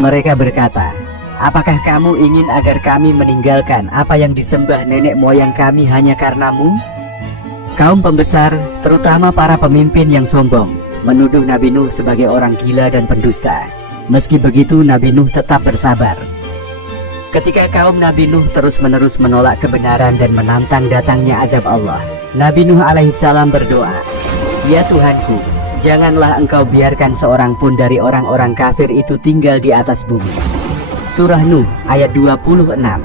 Mereka berkata, "Apakah kamu ingin agar kami meninggalkan apa yang disembah nenek moyang kami hanya karenamu?" Kaum pembesar, terutama para pemimpin yang sombong, menuduh Nabi Nuh sebagai orang gila dan pendusta. Meski begitu, Nabi Nuh tetap bersabar. Ketika kaum Nabi Nuh terus-menerus menolak kebenaran dan menantang datangnya azab Allah, Nabi Nuh alaihissalam berdoa, "Ya Tuhanku, janganlah engkau biarkan seorang pun dari orang-orang kafir itu tinggal di atas bumi." Surah Nuh ayat 26.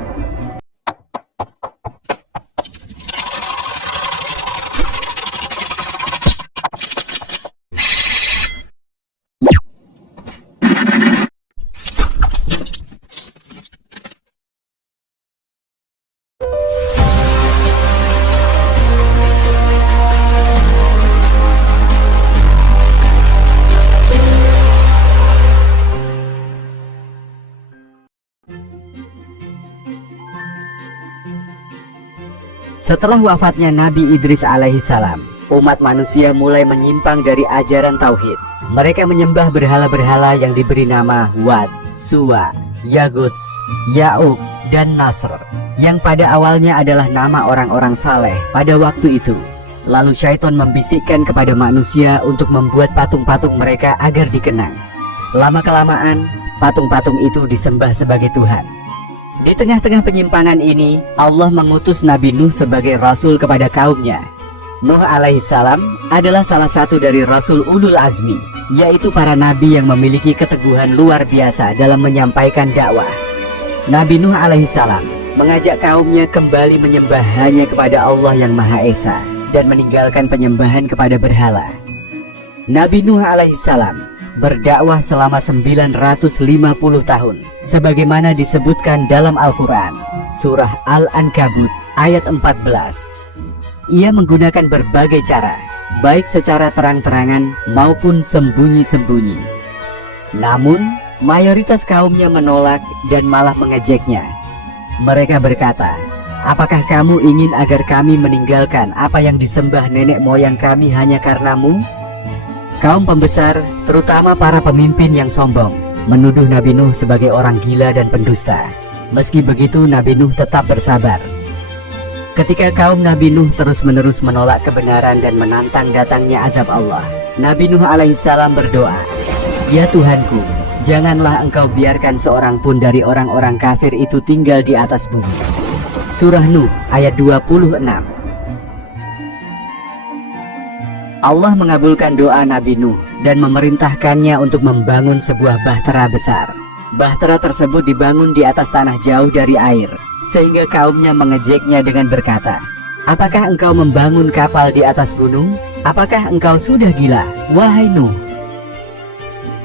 Setelah wafatnya Nabi Idris alaihissalam, umat manusia mulai menyimpang dari ajaran tauhid. Mereka menyembah berhala-berhala yang diberi nama Wad, Suwa, Yaguts, Ya'uq, dan Nasr, yang pada awalnya adalah nama orang-orang saleh pada waktu itu. Lalu syaitan membisikkan kepada manusia untuk membuat patung-patung mereka agar dikenang. Lama-kelamaan, patung-patung itu disembah sebagai Tuhan. Di tengah-tengah penyimpangan ini, Allah mengutus Nabi Nuh sebagai rasul kepada kaumnya. Nuh alaihissalam adalah salah satu dari rasul ulul azmi, yaitu para nabi yang memiliki keteguhan luar biasa dalam menyampaikan dakwah. Nabi Nuh alaihissalam mengajak kaumnya kembali menyembah hanya kepada Allah yang Maha Esa dan meninggalkan penyembahan kepada berhala. Nabi Nuh alaihissalam berdakwah selama 950 tahun sebagaimana disebutkan dalam Al-Quran Surah Al-Ankabut ayat 14. Ia menggunakan berbagai cara, baik secara terang-terangan maupun sembunyi-sembunyi. Namun mayoritas kaumnya menolak dan malah mengejeknya. Mereka berkata, "Apakah kamu ingin agar kami meninggalkan apa yang disembah nenek moyang kami hanya karenamu?" Kaum pembesar, terutama para pemimpin yang sombong, menuduh Nabi Nuh sebagai orang gila dan pendusta. Meski begitu, Nabi Nuh tetap bersabar. Ketika kaum Nabi Nuh terus-menerus menolak kebenaran dan menantang datangnya azab Allah, Nabi Nuh alaihissalam berdoa, "Ya Tuhanku, janganlah engkau biarkan seorang pun dari orang-orang kafir itu tinggal di atas bumi." Surah Nuh ayat 26. Allah mengabulkan doa Nabi Nuh dan memerintahkannya untuk membangun sebuah bahtera besar. Bahtera tersebut dibangun di atas tanah jauh dari air, sehingga kaumnya mengejeknya dengan berkata, "Apakah engkau membangun kapal di atas gunung? Apakah engkau sudah gila, wahai Nuh?"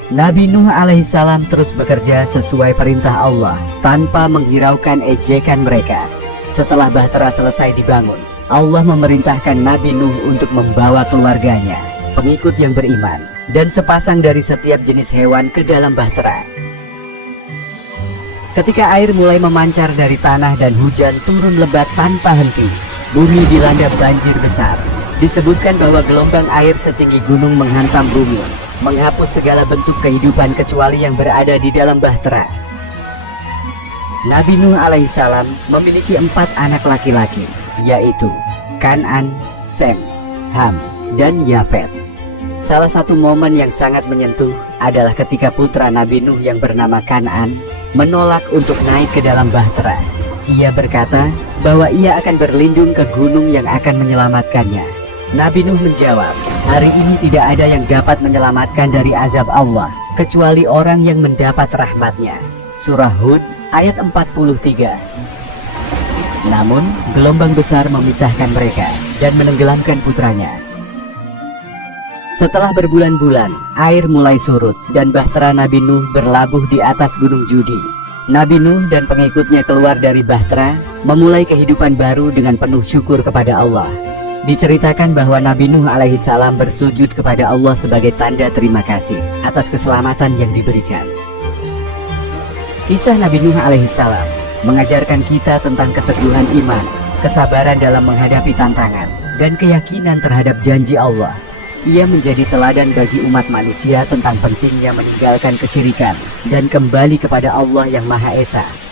Nabi Nuh alaihissalam terus bekerja sesuai perintah Allah tanpa menghiraukan ejekan mereka. Setelah bahtera selesai dibangun, Allah memerintahkan Nabi Nuh untuk membawa keluarganya, pengikut yang beriman, dan sepasang dari setiap jenis hewan ke dalam bahtera. Ketika air mulai memancar dari tanah dan hujan turun lebat tanpa henti, bumi dilanda banjir besar. Disebutkan bahwa gelombang air setinggi gunung menghantam bumi, menghapus segala bentuk kehidupan kecuali yang berada di dalam bahtera. Nabi Nuh alaihissalam memiliki 4 anak laki-laki, yaitu Kan'an, Sem, Ham, dan Yafet. Salah satu momen yang sangat menyentuh adalah ketika putra Nabi Nuh yang bernama Kan'an menolak untuk naik ke dalam bahtera. Ia berkata bahwa ia akan berlindung ke gunung yang akan menyelamatkannya. Nabi Nuh menjawab, "Hari ini tidak ada yang dapat menyelamatkan dari azab Allah kecuali orang yang mendapat rahmatnya." Surah Hud ayat 43. Namun, gelombang besar memisahkan mereka dan menenggelamkan putranya. Setelah berbulan-bulan, air mulai surut dan bahtera Nabi Nuh berlabuh di atas gunung Judi. Nabi Nuh dan pengikutnya keluar dari bahtera, memulai kehidupan baru dengan penuh syukur kepada Allah. Diceritakan bahwa Nabi Nuh alaihissalam bersujud kepada Allah sebagai tanda terima kasih atas keselamatan yang diberikan. Kisah Nabi Nuh alaihissalam mengajarkan kita tentang keteguhan iman, kesabaran dalam menghadapi tantangan, dan keyakinan terhadap janji Allah. Ia menjadi teladan bagi umat manusia tentang pentingnya meninggalkan kesyirikan dan kembali kepada Allah yang Maha Esa.